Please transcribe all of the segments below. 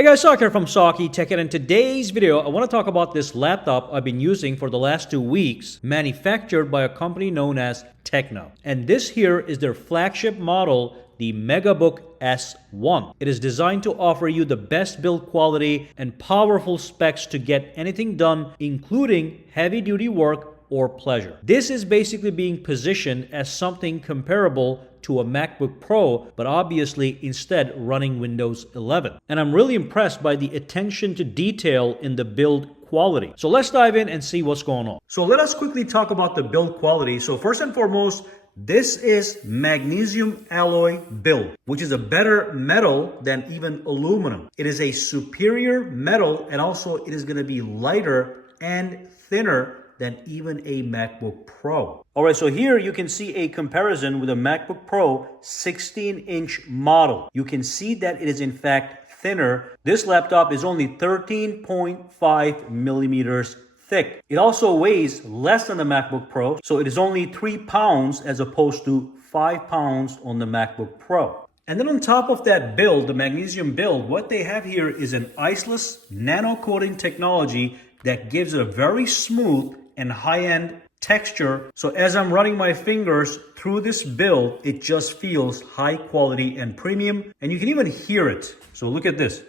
Hey guys, Sak here from sakitech, and in today's video I want to talk about this laptop I've been using for the last 2 weeks, manufactured by a company known as Tecno. And this here is their flagship model, the Megabook S1. It is designed to offer you the best build quality and powerful specs to get anything done, including heavy duty work or pleasure. This is basically being positioned as something comparable to a MacBook Pro, but obviously instead running Windows 11. And I'm really impressed by the attention to detail in the build quality. So let's dive in and see what's going on. So let us quickly talk about the build quality. So first and foremost, this is magnesium alloy build, which is a better metal than even aluminum. It is a superior metal, and also it is going to be lighter and thinner than even a MacBook Pro. All right, so here you can see a comparison with a MacBook Pro 16-inch model. You can see that it is in fact thinner. This laptop is only 13.5 millimeters thick. It also weighs less than the MacBook Pro, so it is only 3 pounds as opposed to 5 pounds on the MacBook Pro. And then on top of that build, the magnesium build, what they have here is an iceless nano coating technology that gives it a very smooth and high-end texture. So as I'm running my fingers through this build, it just feels high quality and premium, and you can even hear it. So look at this.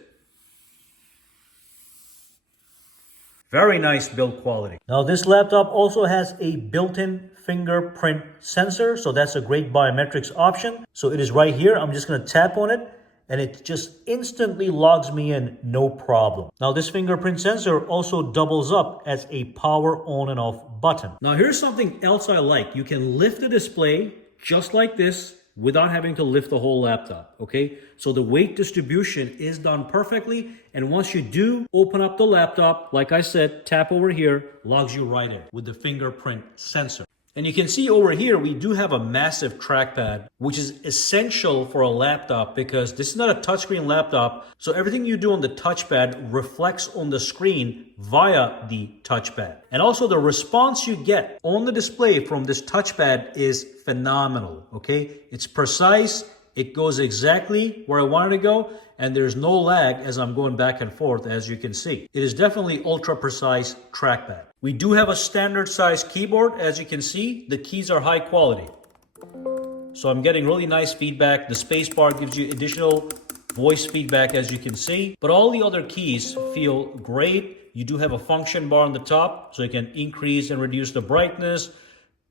Very nice build quality. Now this laptop also has a built-in fingerprint sensor, so that's a great biometrics option. So it is right here. I'm just going to tap on it, and it just instantly logs me in, no problem. Now this fingerprint sensor also doubles up as a power on and off button. Now here's something else I like. You can lift the display just like this without having to lift the whole laptop, okay? So the weight distribution is done perfectly, and once you do open up the laptop, like I said, tap over here, logs you right in with the fingerprint sensor. And you can see over here, we do have a massive trackpad, which is essential for a laptop because this is not a touchscreen laptop. So everything you do on the touchpad reflects on the screen via the touchpad. And also the response you get on the display from this touchpad is phenomenal, okay? It's precise. It goes exactly where I want it to go, and there's no lag as I'm going back and forth, as you can see. It is definitely ultra precise trackpad. We do have a standard size keyboard. As you can see, the keys are high quality. So I'm getting really nice feedback. The space bar gives you additional voice feedback, as you can see, but all the other keys feel great. You do have a function bar on the top, so you can increase and reduce the brightness,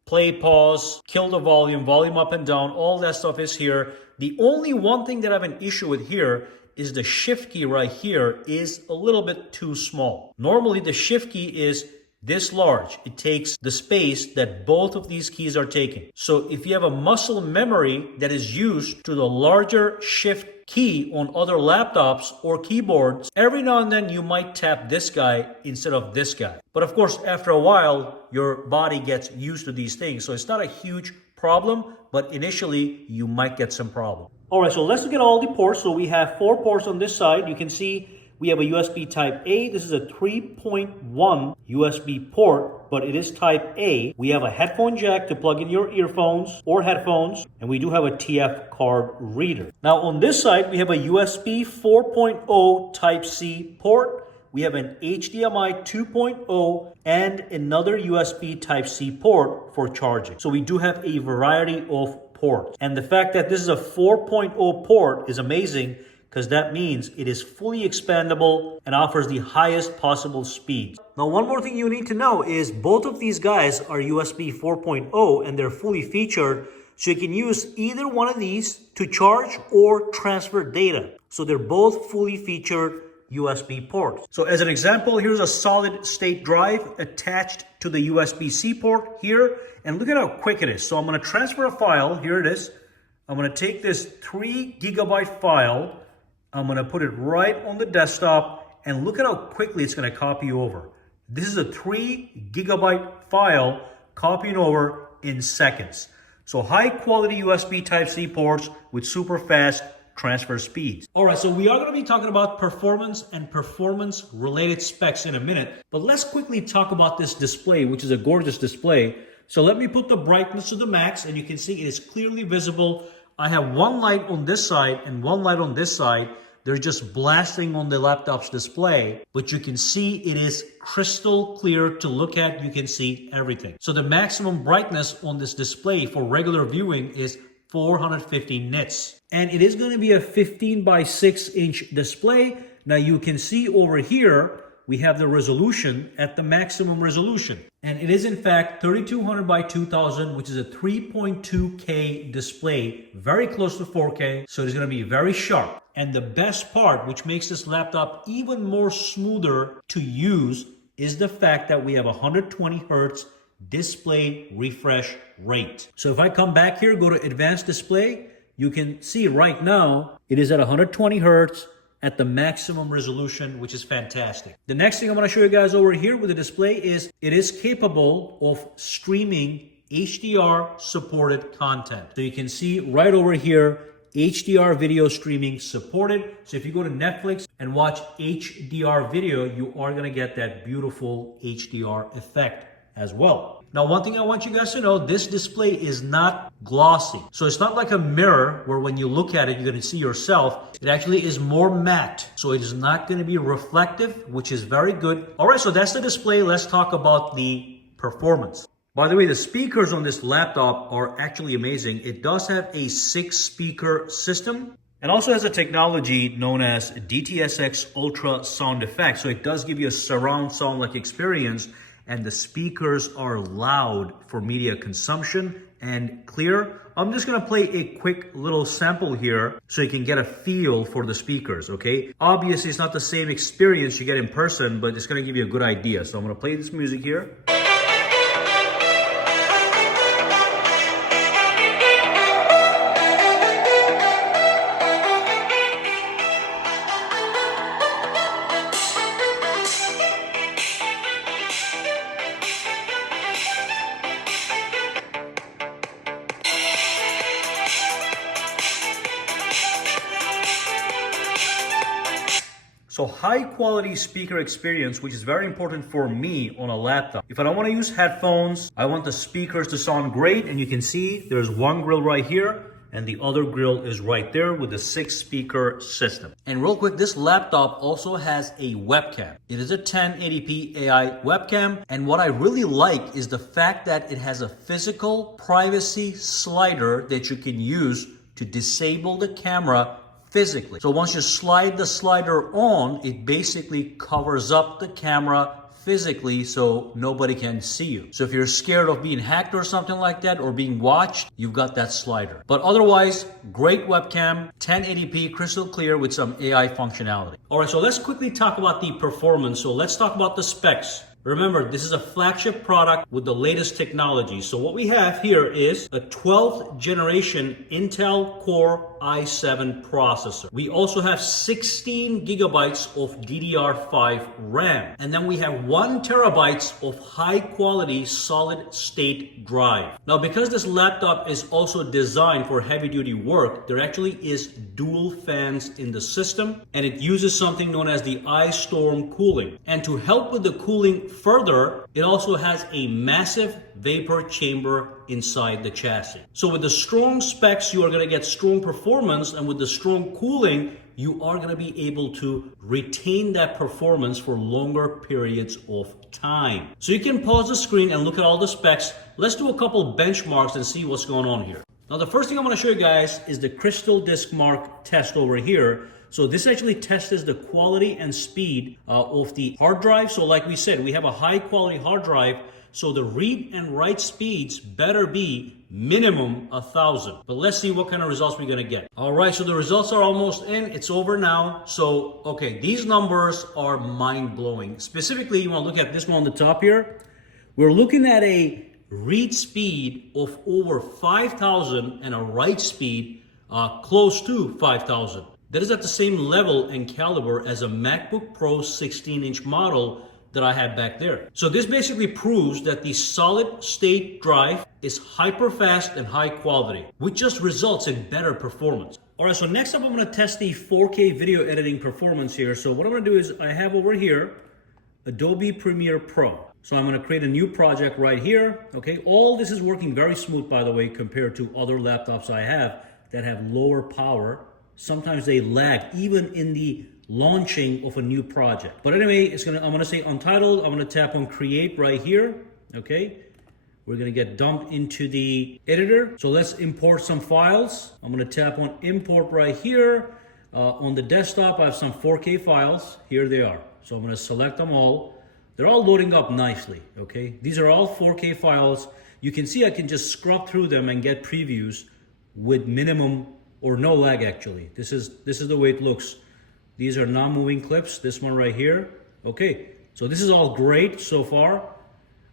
play, pause, kill the volume, volume up and down, all that stuff is here. The only one thing that I have an issue with here is the shift key right here is a little bit too small. Normally the shift key is this large. It takes the space that both of these keys are taking. So if you have a muscle memory that is used to the larger shift key on other laptops or keyboards, every now and then you might tap this guy instead of this guy. But of course, after a while, your body gets used to these things. So it's not a huge problem, but initially you might get some problem. All right, so let's look at all the ports. So we have 4 ports on this side. You can see we have a USB type A. This is a 3.1 USB port, but it is type A. We have a headphone jack to plug in your earphones or headphones, and we do have a TF card reader. Now on this side, we have a USB 4.0 type C port. We have an HDMI 2.0 and another USB type C port for charging. So we do have a variety of ports. And the fact that this is a 4.0 port is amazing, because that means it is fully expandable and offers the highest possible speeds. Now, one more thing you need to know is both of these guys are USB 4.0 and they're fully featured, so you can use either one of these to charge or transfer data. So they're both fully featured USB ports. So as an example, here's a solid state drive attached to the USB-C port here, and look at how quick it is. So I'm going to transfer a file. Here it is. I'm going to take this 3 gigabyte file. I'm going to put it right on the desktop, and look at how quickly it's going to copy over. This is a 3 gigabyte file copying over in seconds. So high quality USB Type-C ports with super fast transfer speeds. All right, so we are going to be talking about performance and performance related specs in a minute, but let's quickly talk about this display, which is a gorgeous display. So let me put the brightness to the max, and you can see it is clearly visible. I have one light on this side and one light on this side, they're just blasting on the laptop's display, but you can see it is crystal clear to look at. You can see everything. So the maximum brightness on this display for regular viewing is 450 nits. And it is going to be a 15 by 6 inch display. Now you can see over here, we have the resolution at the maximum resolution. And it is in fact 3200 by 2000, which is a 3.2K display, very close to 4K. So it's going to be very sharp. And the best part, which makes this laptop even more smoother to use, is the fact that we have 120 Hertz display refresh rate. So if I come back here, go to advanced display, you can see right now it is at 120 Hertz at the maximum resolution, which is fantastic. The next thing I'm going to show you guys over here with the display is it is capable of streaming HDR supported content. So you can see right over here, HDR video streaming supported. So if you go to Netflix and watch HDR video, you are going to get that beautiful HDR effect as well. Now, one thing I want you guys to know, this display is not glossy. So it's not like a mirror where when you look at it, you're going to see yourself. It actually is more matte. So it is not going to be reflective, which is very good. All right, so that's the display. Let's talk about the performance. By the way, the speakers on this laptop are actually amazing. It does have a 6-speaker system and also has a technology known as DTS:X Ultra sound effect. So it does give you a surround sound like experience. And the speakers are loud for media consumption and clear. I'm just gonna play a quick little sample here so you can get a feel for the speakers, okay? Obviously, it's not the same experience you get in person, but it's gonna give you a good idea. So I'm gonna play this music here. So high quality speaker experience, which is very important for me on a laptop. If I don't want to use headphones, I want the speakers to sound great. And you can see there's one grill right here and the other grill is right there with the 6-speaker system. And real quick, this laptop also has a webcam. It is a 1080p AI webcam. And what I really like is the fact that it has a physical privacy slider that you can use to disable the camera physically. So once you slide the slider on, it basically covers up the camera physically so nobody can see you. So if you're scared of being hacked or something like that or being watched, you've got that slider. But otherwise, great webcam, 1080p crystal clear with some AI functionality. All right, so let's quickly talk about the performance. So let's talk about the specs. Remember, this is a flagship product with the latest technology. So what we have here is a 12th generation Intel Core i7 processor. We also have 16 gigabytes of DDR5 RAM. And then we have 1 terabyte of high quality solid state drive. Now, because this laptop is also designed for heavy duty work, there actually is dual fans in the system, and it uses something known as the iStorm cooling. And to help with the cooling further, it also has a massive vapor chamber inside the chassis. So with the strong specs, you are going to get strong performance, and with the strong cooling, you are going to be able to retain that performance for longer periods of time. So you can pause the screen and look at all the specs. Let's do a couple benchmarks and see what's going on here. Now, the first thing I want to show you guys is the Crystal Disk Mark test over here. So this actually tests the quality and speed of the hard drive. So like we said, we have a high quality hard drive. So the read and write speeds better be minimum 1,000. But let's see what kind of results we're gonna get. All right, so the results are almost in. It's over now. So, okay, these numbers are mind-blowing. Specifically, you wanna look at this one on the top here. We're looking at a read speed of over 5,000 and a write speed close to 5,000. That is at the same level and caliber as a MacBook Pro 16-inch model that I had back there. So this basically proves that the solid state drive is hyper fast and high quality, which just results in better performance. All right, so next up I'm gonna test the 4K video editing performance here. So what I'm gonna do is I have over here Adobe Premiere Pro. So I'm gonna create a new project right here, okay? All this is working very smooth, by the way, compared to other laptops I have that have lower power. sometimes they lag even in the launching of a new project. But anyway, I'm gonna say untitled. I'm gonna tap on create right here. Okay, we're gonna get dumped into the editor. So let's import some files. I'm gonna tap on import right here. On the desktop, I have some 4K files. Here they are. So I'm gonna select them all. They're all loading up nicely, okay? These are all 4K files. You can see I can just scrub through them and get previews with minimum or no lag actually. This is the way it looks. These are non-moving clips, this one right here. Okay, so this is all great so far.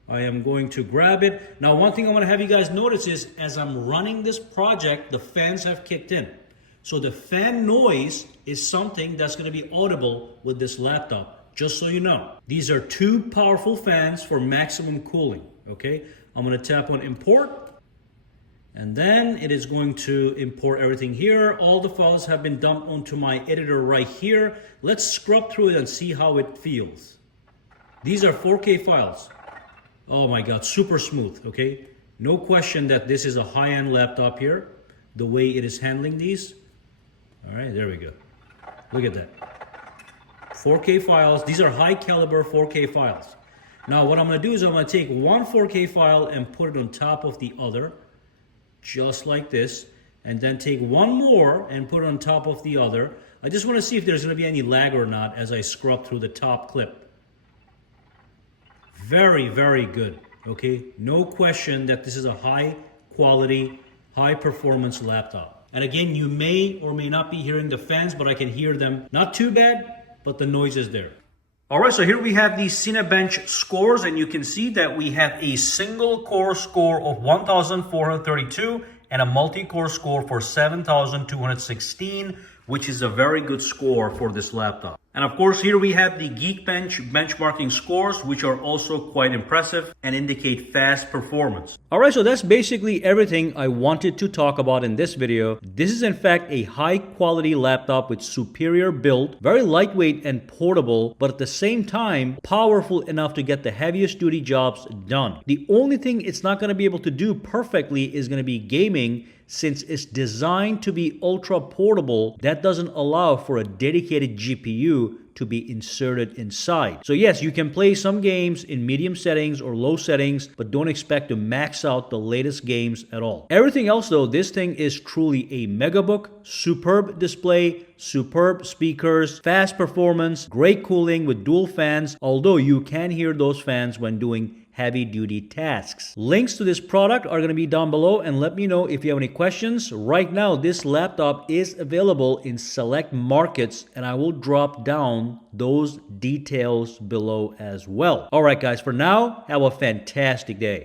I am going to grab it. Now, one thing I wanna have you guys notice is as I'm running this project, the fans have kicked in. So the fan noise is something that's gonna be audible with this laptop. Just so you know, these are 2 powerful fans for maximum cooling, okay? I'm gonna tap on import, and then it is going to import everything here. All the files have been dumped onto my editor right here. Let's scrub through it and see how it feels. These are 4K files. Oh my God, super smooth, okay? No question that this is a high-end laptop here, the way it is handling these. All right, there we go. Look at that. 4K files. These are high caliber 4K files. Now what I'm gonna do is I'm gonna take one 4K file and put it on top of the other, just like this, and then take one more and put it on top of the other. I just wanna see if there's gonna be any lag or not as I scrub through the top clip. Very, very good, okay? No question that this is a high quality, high performance laptop. And again, you may or may not be hearing the fans, but I can hear them. Not too bad, but the noise is there. All right, so here we have the Cinebench scores, and you can see that we have a single core score of 1,432 and a multi-core score for 7,216, which is a very good score for this laptop. And of course, here we have the Geekbench benchmarking scores, which are also quite impressive and indicate fast performance. All right, so that's basically everything I wanted to talk about in this video. This is in fact a high quality laptop with superior build, very lightweight and portable, but at the same time, powerful enough to get the heaviest duty jobs done. The only thing it's not gonna be able to do perfectly is gonna be gaming, since it's designed to be ultra portable. That doesn't allow for a dedicated GPU to be inserted inside. So yes, you can play some games in medium settings or low settings, but don't expect to max out the latest games at all. Everything else though, this thing is truly a Megabook. Superb display, superb speakers, fast performance, great cooling with dual fans, although you can hear those fans when doing heavy-duty tasks. Links to this product are going to be down below, and let me know if you have any questions. Right now, this laptop is available in select markets, and I will drop down those details below as well. All right, guys, for now, have a fantastic day.